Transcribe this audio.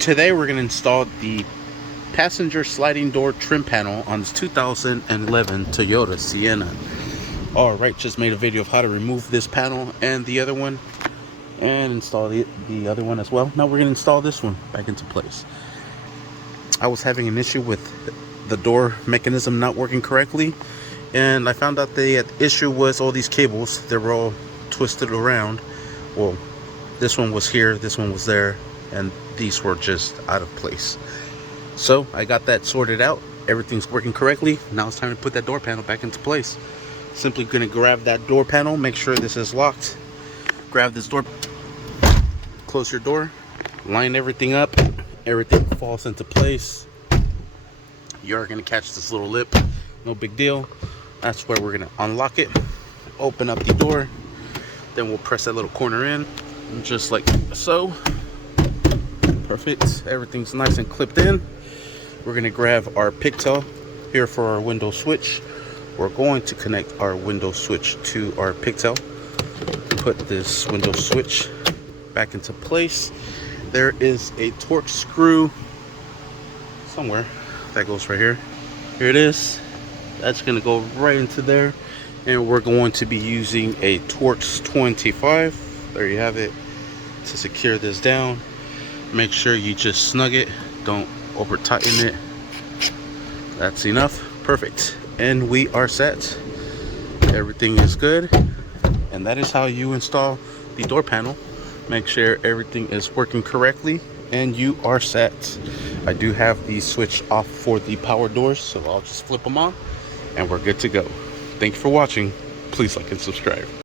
Today we're going to install the passenger sliding door trim panel on this 2011 Toyota Sienna. Alright, just made a video of how to remove this panel and the other one and install the other one as well. Now we're going to install this one back into place. I was having an issue with the door mechanism not working correctly, and I found out the issue was all these cables. They were all twisted around. Well, this one was here, this one was there, and these were just out of place. So I got that sorted out. Everything's working correctly. Now it's time to put that door panel back into place. Simply gonna grab that door panel, make sure this is locked, grab this door, close your door, line everything up, everything falls into place. You're gonna catch this little lip, no big deal. That's where we're gonna unlock it, open up the door, then we'll press that little corner in, just like so. Perfect, everything's nice and clipped in. We're gonna grab our pigtail here for our window switch. We're going to connect our window switch to our pigtail. Put this window switch back into place. There is a Torx screw somewhere that goes right here. Here it is. That's gonna go right into there, and we're going to be using a Torx 25. There you have it, to secure this down. Make sure you just snug it, don't over tighten it. That's enough. Perfect, and we are set. Everything is good, and that is how you install the door panel. Make sure everything is working correctly, and you are set. I do have the switch off for the power doors, so I'll just flip them on and we're good to go. Thank you for watching. Please like and subscribe.